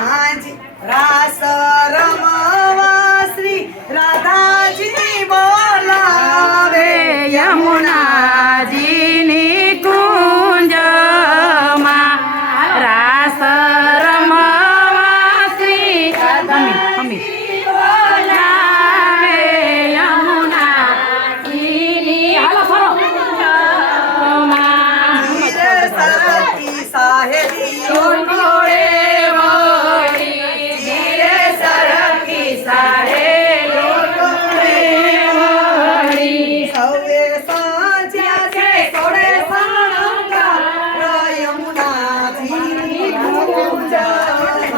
સાંજ રાસ રમવા શ્રી રાધાજી બોલાવે યમુનાજીની કુંજમાં રાસ રમવા શ્રી બોલાવે યમુનાજીની સરકી સાહેબીઓ સૌએ સાંજ્યા છે સોડે સાણંગાર યમુનાજીની કુંજમાં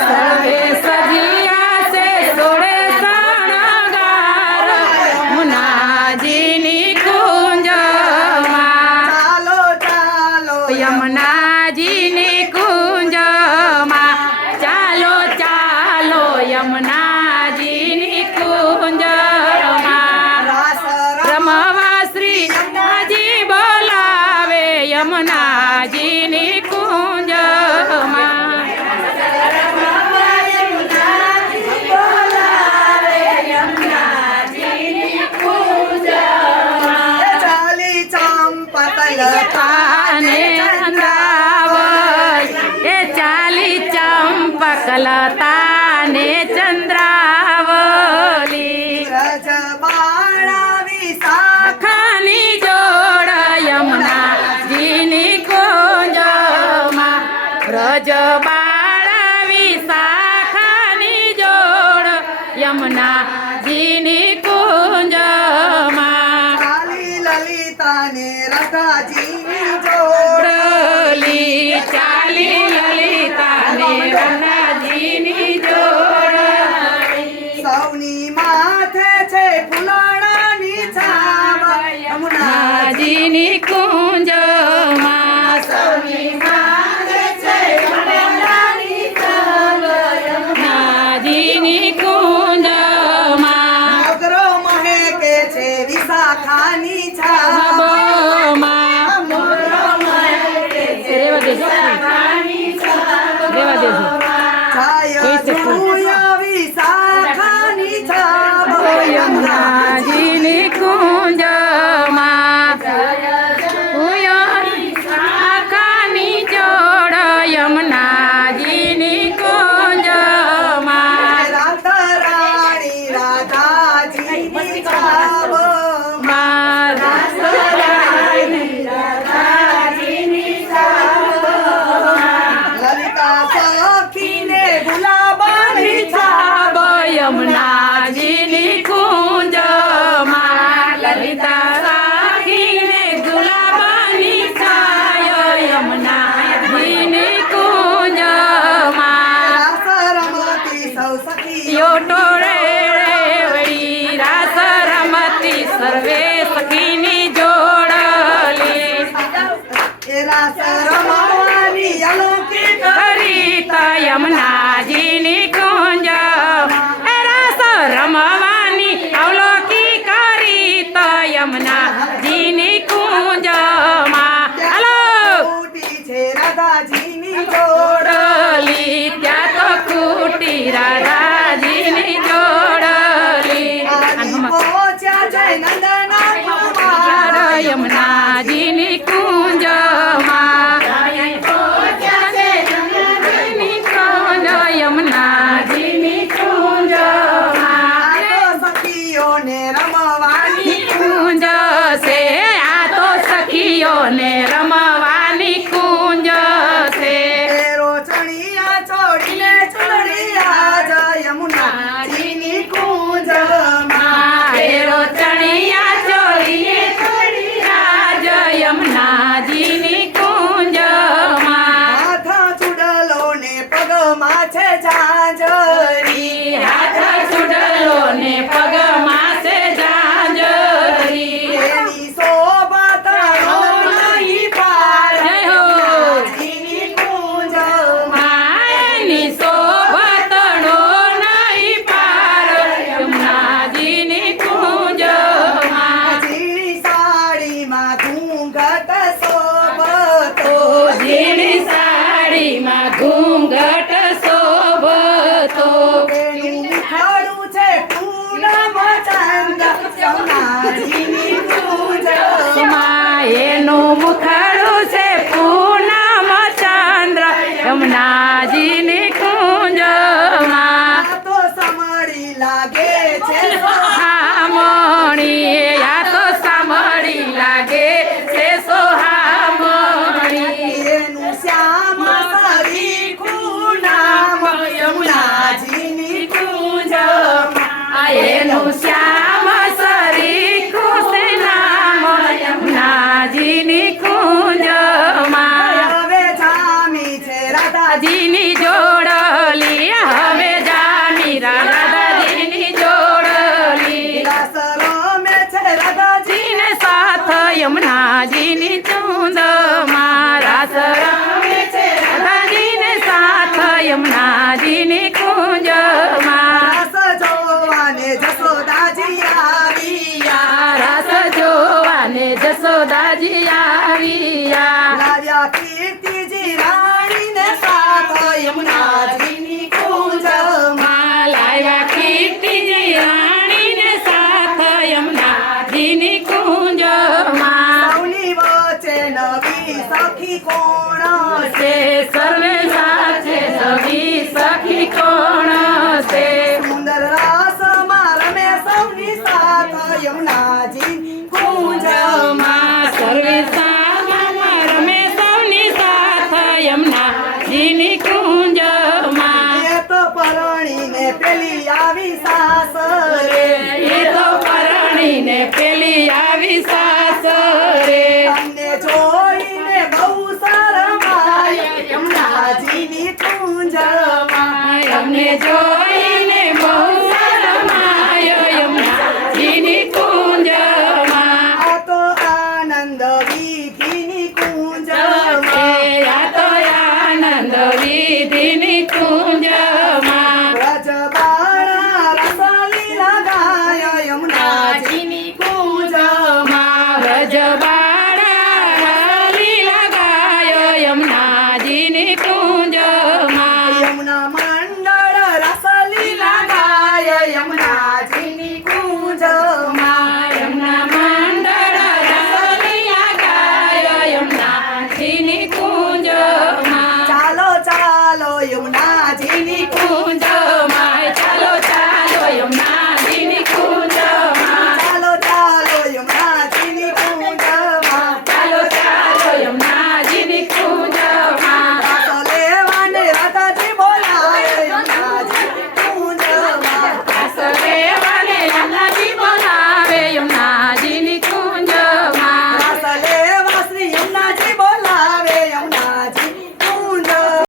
સવે સજિયા છે સોળે શણગાર યમુનાજીની કુંજમાં ચાલો ચાલો યમુનાજીની કુંજમાં ચાલો ચાલો યમુનાજીની કુંજમાં રાસ રમવા શ્રી રાજી બોલાવે યમુનાજીની કુંજમાં ચાલી ચંપતલ તાને ચંદ્રાવલ એ ચાલી ચંપકલતાને ચંદ્રાવલી રજ બાળા વિશાખ ખાની જોડ યમુનાજીની કુંજમાં વ્રજ બાળા વિશાખાની જોડ યમુનાજીની કુંજમાં કાલી લલિતાને રથાજીની જોડ જોડલી ચાલી લલિતાને રમનાજીની જોડ સૌની માથે છે ફૂલડાની છાપ યમુનાજીની કુંજમાં સૌની માથે છે ફૂલડાની છાપ યમુનાજીની કુંજમાં નગરો મહેકે છે વિશાખાની છાપ નભોમાં રેવા દેજો રેવા દેજો છાય જુય વિશાખાની છાપ યમુનાજીની કુંજમાં આખાની જોડ યમુનાજીની કુંજમાં રાધારાણી રાધાજીની છાપ લલિતા સખીને ગુલાબની છાપ યમુનાજીની કુંજમાં લલિતા સાખીને ગુલાબની છાય યમુનાજીની કુંજમાં રાસ રમતી સૌ સખીઓ યો ટોળે વળી રાસ રમતી સર્વે સખીની જોડલી એ રાસ રમવાની અલૌકિક હરિતા યમુનાજીની કુંજ એ રાસ રમવાની અવલોકી કરી તો યમુનાજીની કુંજમાં હલો ખૂટી છે રાધાજીની જોડ જોડલી ત્યાં તો ખૂટી રાધાજીની જોડલી આની પહોંચ્યા છે નંદના કુમાર યમુનાજીની કુંજમાં યમુનાજીની કુંજમાં સખીઓને રમવાની કુંજ છે આ તો સખીઓને રમવાની કુંજ છે તેરો ચણિયા ચોડીને ચુનરિયા જ યમુનાજીની કુંજમાં તેરો ચણિયા ચોરીએ ચોરી રાજ યમુનાજીની કુંજમાં માથા ચૂડલો ને પગમાં છે ઝાંઝરી હાથ ચૂડલો ને પગમાં છે ઝાંઝરી એની શોભા તણો નહીં પાર જય હો યમુનાજીની કુંજમાં માયની શોભતણો નહીં પાર યમુનાજીની કુંજમાં ઝીણી સાડીમાં ઘૂંઘટ શોભતો ઝીણી સાડીમાં ઘૂંઘટ સો તો એનું મુખડું છે પૂનમ ચંદ્ર યમુનાજીની કુંજમાં. એનું મુખડું છે પૂનમ ચંદ્ર યમુનાજીની કુંજમાં. આ તો સમળી લાગે છે સોહામણી આ તો સાંભળી લાગે છે સોહામણી. એનું શ્યામ સરીખું નામ યમુનાજીની કુંજમાં. એનું શ્યામ સરીખું છે નામ યમુનાજીની કુંજમાં. હવે જામી છે રાધાજી રાધાજીની જોડલી હવે જામી રાધાજીની જોડલી. રાસ રમે છે રાધાજી જીને સાથ યમુનાજીની ચૂંદમાં. રાસ રમે છે રાધાજીને સાથ યમુનાજીની કુંજમાં. રાસ જોવાને જશોદાજી આવ્યા. રાસ જોવાને જસોદાજી આવ્યા. લાવ્યા કીર્તિજી રાણીને સાથ યમુનાજીની કુંજમાં. લાવ્યા કીર્તિજી રાણીને સાથ યમુનાજીની કુંજમાં. સૌની વચ્ચે નવી સખી કોણ છે? સર્વે સાથે સવી સખી કોણ છે? સુંદર રાસમાં રમે સૌની સાથ યમુનાજી કુંજમાં. સર્વે સામાં રમે સૌની સાથ યમુનાજીની કુંજમાં. એ તો પરણીને પેલી આવી સાસરે. એ તો પરણીને પેલી આવી સાસરે. તમને જોઈને બહુ શરમાય યમુનાજીની કુંજમાં. અમને જોઈને બહુ શરમાયો યમુનાજીની કુંજમાં. આ તો આનંદ વીથીની કુંજમાં. આ તો આનંદ વિધિની કુંજ